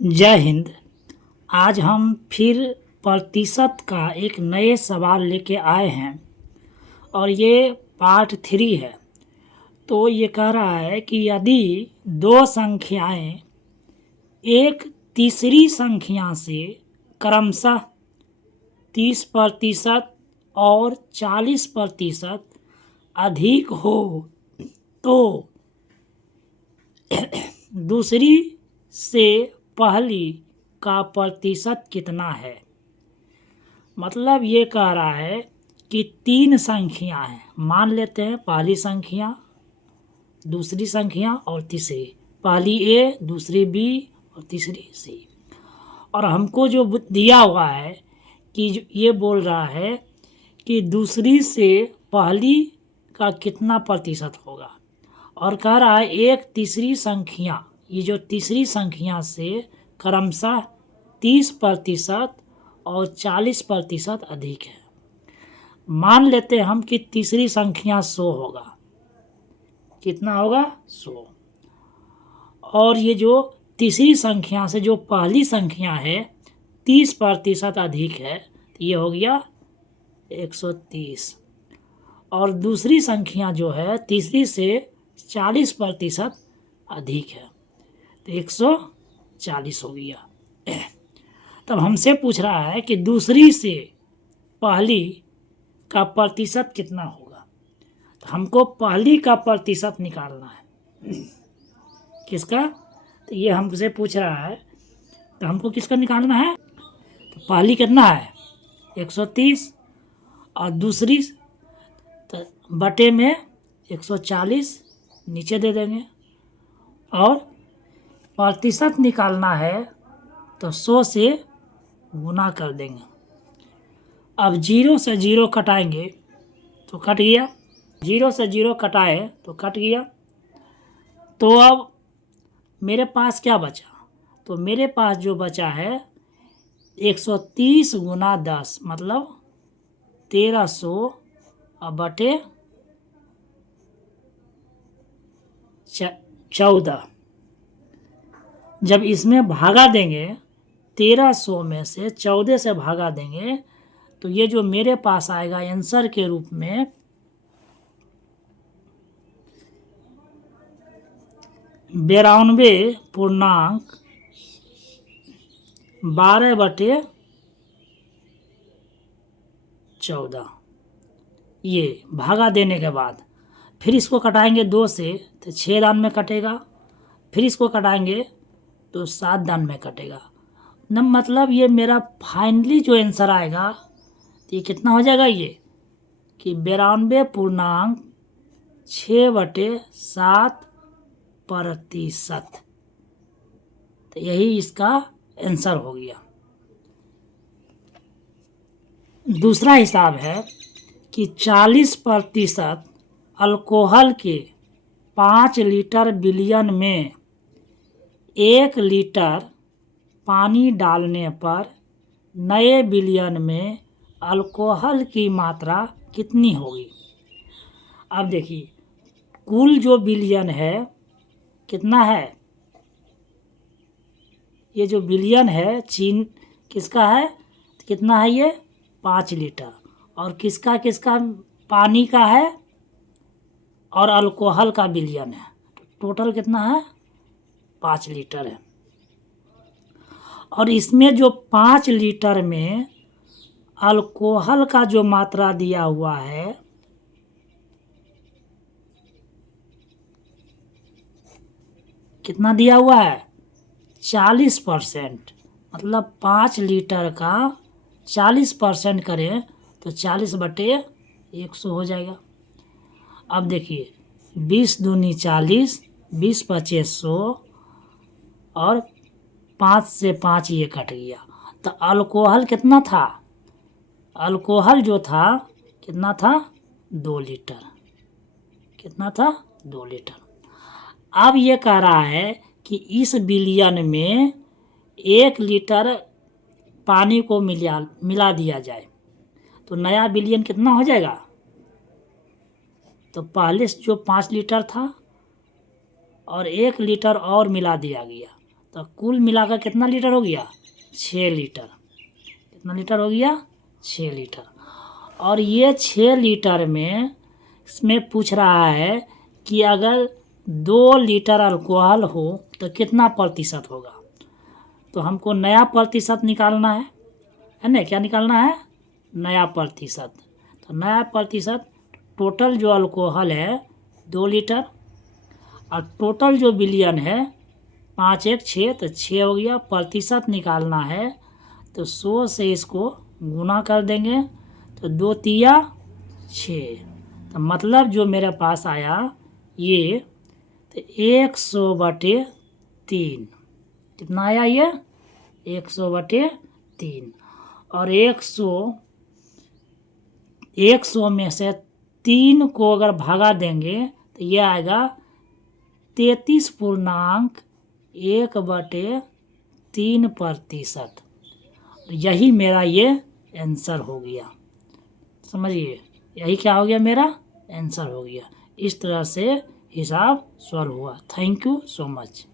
जय हिंद। आज हम फिर प्रतिशत का एक नए सवाल लेके आए हैं और ये पार्ट 3 है। तो ये कह रहा है कि यदि दो संख्याएं एक तीसरी संख्या से क्रमशः 30% और 40% अधिक हो तो दूसरी से पहली का प्रतिशत कितना है। मतलब ये कह रहा है कि 3 संख्या हैं, मान लेते हैं पहली संख्या, दूसरी संख्या और तीसरी, पहली ए, दूसरी बी और तीसरी सी। और हमको जो दिया हुआ है कि ये बोल रहा है कि दूसरी से पहली का कितना प्रतिशत होगा, और कह रहा है एक तीसरी संख्या, ये जो तीसरी संख्या से क्रमशः 30% और 40% अधिक है। मान लेते हैं हम कि तीसरी संख्या 100 होगा। कितना होगा? 100। और ये जो तीसरी संख्या से जो पहली संख्या है 30% अधिक है, तो ये हो गया 130। और दूसरी संख्या जो है तीसरी से 40% अधिक है, तो 140 हो गया। तब हमसे पूछ रहा है कि दूसरी से पहली का प्रतिशत कितना होगा। तो हमको पहली का प्रतिशत निकालना है। किसका? तो ये हमसे पूछ रहा है, तो हमको किसका निकालना है? तो पहली कितना है? 130, और दूसरी तो बटे में 140 नीचे दे देंगे, और प्रतिशत निकालना है तो 100 से गुना कर देंगे। अब 0 से 0 कटाएंगे तो कट गया, 0 से 0 कटाए तो कट गया। तो अब मेरे पास क्या बचा? तो मेरे पास जो बचा है 130 गुना 10 मतलब 1300 और बटे 14। जब इसमें भागा देंगे 1300 में से 14 से भागा देंगे तो ये जो मेरे पास आएगा आंसर के रूप में 92.12/14। ये भागा देने के बाद फिर इसको कटाएंगे 2 से तो 6 दान में कटेगा, फिर इसको कटाएंगे तो 7 दान में कटेगा। न मतलब ये मेरा फाइनली जो आंसर आएगा तो ये कितना हो जाएगा, ये कि 92.6/7%। तो यही इसका आंसर हो गया। दूसरा हिसाब है कि 40% अल्कोहल के 5 लीटर विलयन में 1 लीटर पानी डालने पर नए विलयन में अल्कोहल की मात्रा कितनी होगी। अब देखिए कुल जो विलयन है कितना है, ये जो विलयन है चीन किसका है, तो कितना है ये 5 लीटर, और किसका किसका पानी का है और अल्कोहल का विलयन है, टोटल कितना है 5 लीटर है। और इसमें जो 5 लीटर में अल्कोहल का जो मात्रा दिया हुआ है कितना दिया हुआ है 40%। मतलब 5 लीटर का 40% करें तो 40/100 हो जाएगा। अब देखिए 20 दूनी 40, 20 पचे 100, और 5 से 5 ये कट गया। तो अल्कोहल कितना था? अल्कोहल जो था कितना था 2 लीटर। कितना था 2 लीटर। अब ये कह रहा है कि इस विलयन में 1 लीटर पानी को मिला दिया जाए तो नया विलयन कितना हो जाएगा। तो पहले जो 5 लीटर था और 1 लीटर और मिला दिया गया तो कुल मिलाकर कितना लीटर हो गया? 6 लीटर। कितना लीटर हो गया? 6 लीटर। और ये 6 लीटर में इसमें पूछ रहा है कि अगर 2 लीटर अल्कोहल हो तो कितना प्रतिशत होगा। तो हमको नया प्रतिशत निकालना है ना? क्या निकालना है? नया प्रतिशत। तो नया प्रतिशत, टोटल जो अल्कोहल है 2 लीटर और टोटल जो विलयन है 5 1 6, तो 6 हो गया। प्रतिशत निकालना है तो 100 से इसको गुना कर देंगे तो 2 तिया 6। तो मतलब जो मेरे पास आया ये, तो 100/3। कितना आया ये? 100/3। और 100 में से 3 को अगर भगा देंगे तो ये आएगा 33.1/3%। यही मेरा ये आंसर हो गया। समझिए, यही क्या हो गया? मेरा आंसर हो गया। इस तरह से हिसाब सॉल्व हुआ। Thank you so much.